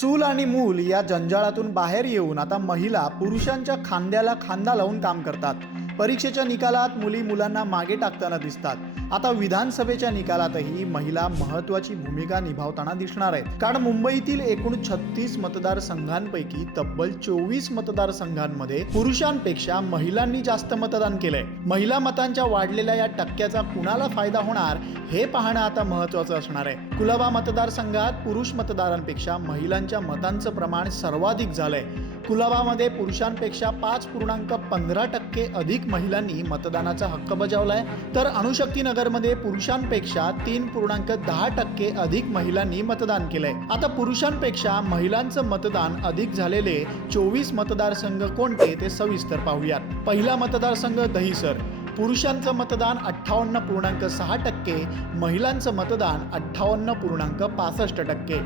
चूल आणि मूल या जंजाळातून बाहेर येऊन आता महिला पुरुषांच्या खांद्याला खांदा लावून काम करतात. परीक्षेच्या निकालात मुली मुलांना मागे टाकताना दिसतात. आता विधानसभेच्या निकालातही महिला महत्वाची भूमिका निभावताना दिसणार आहेत. कारण मुंबईतील एकूण छत्तीस मतदारसंघांपैकी तब्बल चोवीस मतदारसंघांमध्ये पुरुषांपेक्षा महिलांनी जास्त मतदान केलंय. महिला मतांच्या वाढलेल्या या टक्क्याचा कुणाला फायदा होणार हे पाहणं आता महत्वाचं असणार आहे. कुलाबा मतदारसंघात पुरुष मतदारांपेक्षा महिलांच्या मतांचं प्रमाण सर्वाधिक झालंय. कुलाबामध्ये पुरुषांपेक्षा पाच पूर्णांक पंधरा टक्के अधिक महिलांनी मतदानाचा हक्क बजावलाय. तर अणुशक्ती नगरमध्ये पुरुषांपेक्षा तीन पूर्णांक दहा टक्के अधिक महिलांनी मतदान केलंय. आता पुरुषांपेक्षा महिलांचं मतदान अधिक झालेले चोवीस मतदारसंघ कोणते ते सविस्तर पाहूयात. पहिला मतदारसंघ दहिसर. पुरुषांचं मतदान अठ्ठावन्न पूर्णांक सहा टक्के महिलांचं मतदान अठ्ठावन्न पूर्णांक पासष्ट टक्के.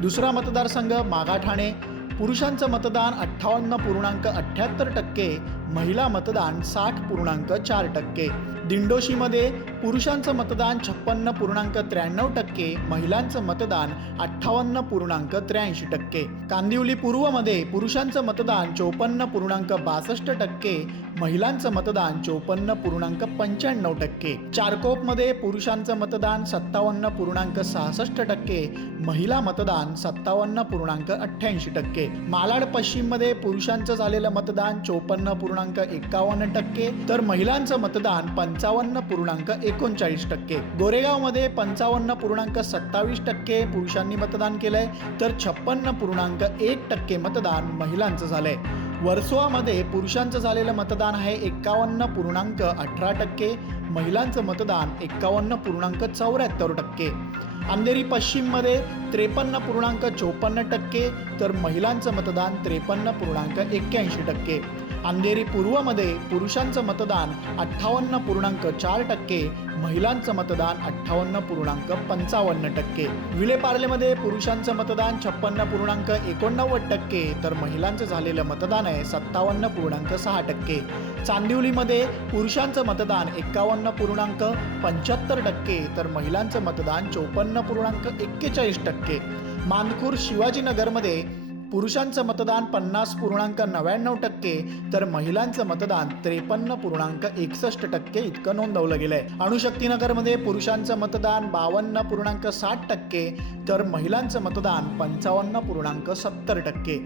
दुसरा मतदारसंघ मागाठाणे. पुरुषांचं मतदान अठ्ठावन्न पूर्णांक अठ्ठ्याहत्तर टक्के महिला मतदान साठ पूर्णांक चार टक्के. दिंडोशीमध्ये पुरुषांचं मतदान छप्पन्न पूर्णांक त्र्याण्णव टक्के महिलांचं मतदान अठ्ठावन्न पूर्णांक त्र्याऐंशी टक्के. कांदिवली पूर्वमध्ये पुरुषांचं मतदान चोपन्न पूर्णांक बासष्ट टक्के महिलांचं मतदान चोपन्न पूर्णांक पंच्याण्णव टक्के. चारकोपमध्ये पुरुषांचं मतदान सत्तावन्न पूर्णांक सहासष्ट टक्के महिला मतदान सत्तावन्न पूर्णांक अठ्ठ्याऐंशी टक्के. मालाड पश्चिममध्ये पुरुषांचं झालेलं मतदान चोपन्न पूर्णांक एकावन्न टक्के तर महिलांचं मतदान पंचावन्न पूर्णांक एकोणचाळीस टक्के. गोरेगावमध्ये पंचावन्न पूर्णांक सत्तावीस टक्के पुरुषांनी मतदान केलंय तर छप्पन्न पूर्णांक एक टक्के मतदान महिलांचं झालंय. वर्सोवामध्ये पुरुषांचं झालेलं मतदान आहे एकावन्न पूर्णांक अठरा टक्के महिलांचं मतदान एकावन्न पूर्णांक चौऱ्याहत्तर टक्के. अंधेरी पश्चिममध्ये त्रेपन्न पूर्णांक चोपन्न टक्के तर महिलांचं मतदान त्रेपन्न पूर्णांक एक्क्याऐंशी टक्के. अंधेरी पूर्वमध्ये पुरुषांचं मतदान अठ्ठावन्न पूर्णांक चार टक्के महिलांचं मतदान अठ्ठावन्न पूर्णांक पंचावन्न टक्के. विलेपार्लेमध्ये पुरुषांचं मतदान छप्पन्न पूर्णांक एकोणनव्वद टक्के तर महिलांचं झालेलं मतदान आहे सत्तावन्न पूर्णांक सहा टक्के. चांदिवलीमध्ये पुरुषांचं मतदान एकावन्न पूर्णांक पंच्याहत्तर टक्के तर महिलांचं मतदान चोपन्न पूर्णांक एक्केचाळीस टक्के. मानखूर शिवाजीनगरमध्ये पुरुषांचं मतदान पन्नास पूर्णांक नव्याण्णव टक्के तर महिलांचं मतदान त्रेपन्न पूर्णांक एकसष्ट टक्के इतकं नोंदवलं गेलंय. अणुशक्तीनगरमध्ये पुरुषांचं मतदान बावन्न पूर्णांक साठ टक्के तर महिलांचं मतदान पंचावन्न पूर्णांक सत्तर टक्के.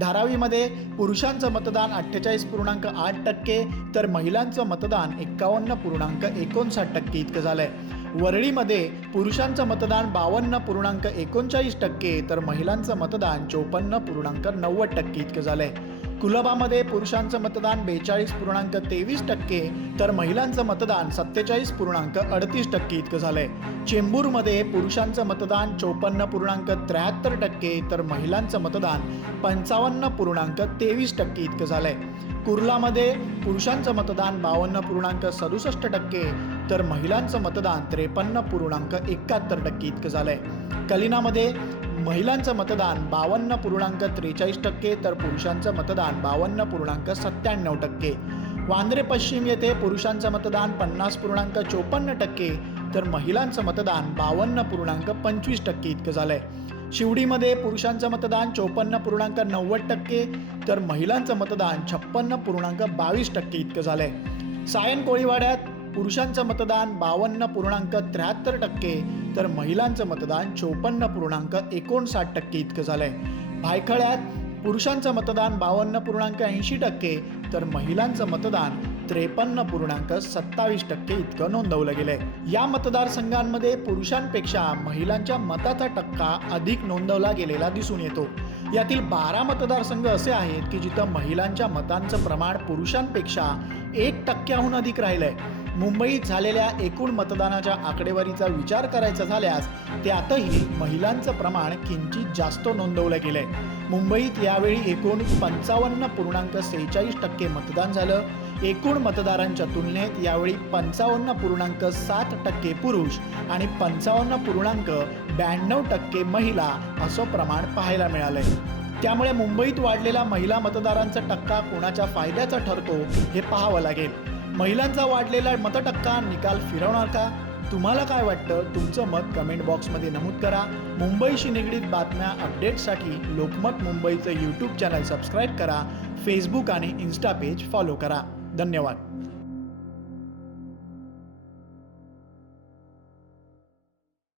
धारावीमध्ये पुरुषांचं मतदान अठ्ठेचाळीस पूर्णांक आठ टक्के तर महिलांचं मतदान एक्कावन्न पूर्णांक एकोणसाठ टक्के इतकं झालंय. वरळीमध्ये पुरुषांचं मतदान बावन्न पूर्णांक एकोणचाळीस टक्के तर महिलांचं मतदान चोपन्न पूर्णांक नव्वद टक्के इतकं झालंय. कुलबामध्ये पुरुषांचं मतदान बेचाळीस पूर्णांक तेवीस टक्के तर महिलांचं मतदान सत्तेचाळीस पूर्णांक अडतीस टक्के इतकं झालंय. चेंबूरमध्ये पुरुषांचं मतदान चोपन्न पूर्णांक त्र्याहत्तर टक्के तर महिलांचं मतदान पंचावन्न पूर्णांक तेवीस टक्के इतकं झालंय. कुर्लामध्ये पुरुषांचं मतदान बावन्न पूर्णांक सदुसष्ट टक्के तर महिलांचं मतदान त्रेपन्न पूर्णांक एकाहत्तर टक्के इतकं झालंय. कलिनामध्ये महिलांचं मतदान बावन्न पूर्णांक त्रेचाळीस टक्के तर पुरुषांचं मतदान बावन्न पूर्णांक सत्त्याण्णव टक्के. वांद्रे पश्चिम येथे पुरुषांचं मतदान पन्नास पूर्णांक चोपन्न टक्के तर महिलांचं मतदान बावन्न पूर्णांक पंचवीस टक्के इतकं झालंय. शिवडीमध्ये पुरुषांचं मतदान चोपन्न पूर्णांक नव्वद टक्के तर महिलांचं मतदान छप्पन्न पूर्णांक बावीस टक्के इतकं झालंय. सायन कोळीवाड्यात पुरुषांचं मतदान बावन्न पूर्णांक त्र्याहत्तर टक्के तर महिलांचं मतदान चोपन्न पूर्णांक एकोणसाठ टक्के इतकं झालंय. भायखळ्यात पुरुषांचं मतदान बावन्न पूर्णांक ऐंशी टक्के तर महिलांचं मतदान त्रेपन्न पूर्णांक सत्तावीस टक्के इतकं नोंदवलं गेलंय. या मतदारसंघांमध्ये पुरुषांपेक्षा महिलांच्या मताचा टक्का अधिक नोंदवला गेलेला दिसून येतो. यातील बारा मतदारसंघ असे आहेत की जिथं महिलांच्या मतांचं प्रमाण पुरुषांपेक्षा एक टक्क्याहून अधिक राहिलंय. मुंबईत झालेल्या एकूण मतदानाच्या आकडेवारीचा विचार करायचा झाल्यास त्यातही महिलांचं प्रमाण किंचित जास्त नोंदवलं गेलंय. मुंबईत यावेळी एकूण पंचावन्न पूर्णांक सेहेचाळीस टक्के मतदान झालं. एकूण मतदारांच्या तुलनेत यावेळी पंचावन्न पूर्णांक सात टक्के पुरुष आणि पंचावन्न पूर्णांक ब्याण्णव टक्के महिला असं प्रमाण पाहायला मिळालंय. त्यामुळे मुंबईत वाढलेला महिला मतदारांचा टक्का कोणाच्या फायद्याचा ठरतो हे पाहावं लागेल. महिलांचा वाढलेला मतटक्का निकाल फिरवणार का? तुम्हाला काय वाटतं? तुमचं मत कमेंट बॉक्समध्ये नमूद करा. मुंबईशी निगडीत बातम्या अपडेटसाठी लोकमत मुंबईचं यूट्यूब चॅनल सबस्क्राईब करा. फेसबुक आणि इन्स्टा पेज फॉलो करा. धन्यवाद.